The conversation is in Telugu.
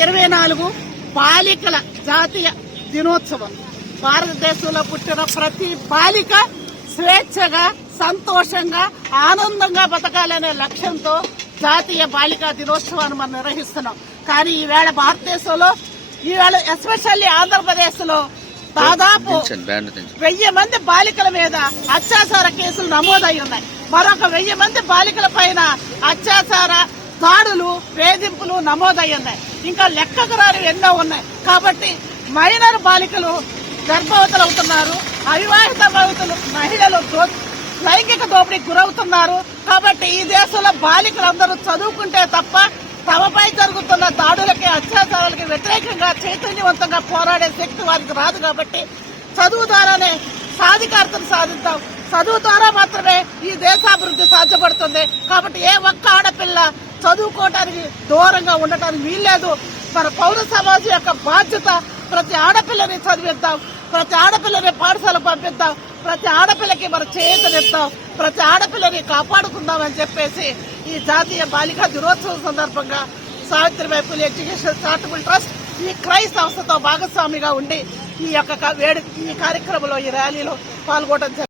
2024 బాలికల జాతీయ దినోత్సవం. భారతదేశంలో పుట్టిన ప్రతి బాలిక స్వేచ్ఛగా, సంతోషంగా, ఆనందంగా బతకాలనే లక్ష్యంతో జాతీయ బాలికా దినోత్సవాన్ని మనం నిర్వహిస్తున్నాం. కానీ ఈవేళ భారతదేశంలో, ఈవేళ ఎస్పెషల్లీ ఆంధ్రప్రదేశ్ లో దాదాపు 1000 మంది బాలికల మీద అత్యాచార కేసులు నమోదై ఉన్నాయి. మరొక 1000 మంది బాలికల పైన అత్యాచార దాడులు, వేధింపులు నమోదై ఉన్నాయి. ఇంకా లెక్కకు రాని ఎన్నో ఉన్నాయి. కాబట్టి మైనర్ బాలికలు గర్భవతులు అవుతున్నారు, అవివాహిత మహిళలు లైంగిక దోపిడీకి గురవుతున్నారు. కాబట్టి ఈ దేశంలో బాలికలందరూ చదువుకుంటే తప్ప తమపై జరుగుతున్న దాడులకి, అత్యాచారాలకి వ్యతిరేకంగా చైతన్యవంతంగా పోరాడే శక్తి వారికి రాదు. కాబట్టి చదువు ద్వారానే సాధికారతను సాధిద్దాం. చదువు ద్వారా మాత్రమే ఈ దేశాభివృద్ధి సాధ్యపడుతుంది. కాబట్టి ఏ ఒక్క ఆడపిల్ల చదువుకోవటానికి దూరంగా ఉండటానికి వీల్లేదు. మన పౌర సమాజం యొక్క బాధ్యత ప్రతి ఆడపిల్లని చదివిద్దాం, ప్రతి ఆడపిల్లని పాఠశాలకు పంపిద్దాం, ప్రతి ఆడపిల్లకి మన చేయూతనిద్దాం, ప్రతి ఆడపిల్లని కాపాడుకుందామని చెప్పేసి ఈ జాతీయ బాలికా దినోత్సవం సందర్భంగా Savitribai Phule education charitable trust ఈ క్రై సంస్థతో భాగస్వామిగా ఉండి ఈ యొక్క ఈ కార్యక్రమంలో, ఈ ర్యాలీలో పాల్గొనడం జరిగింది.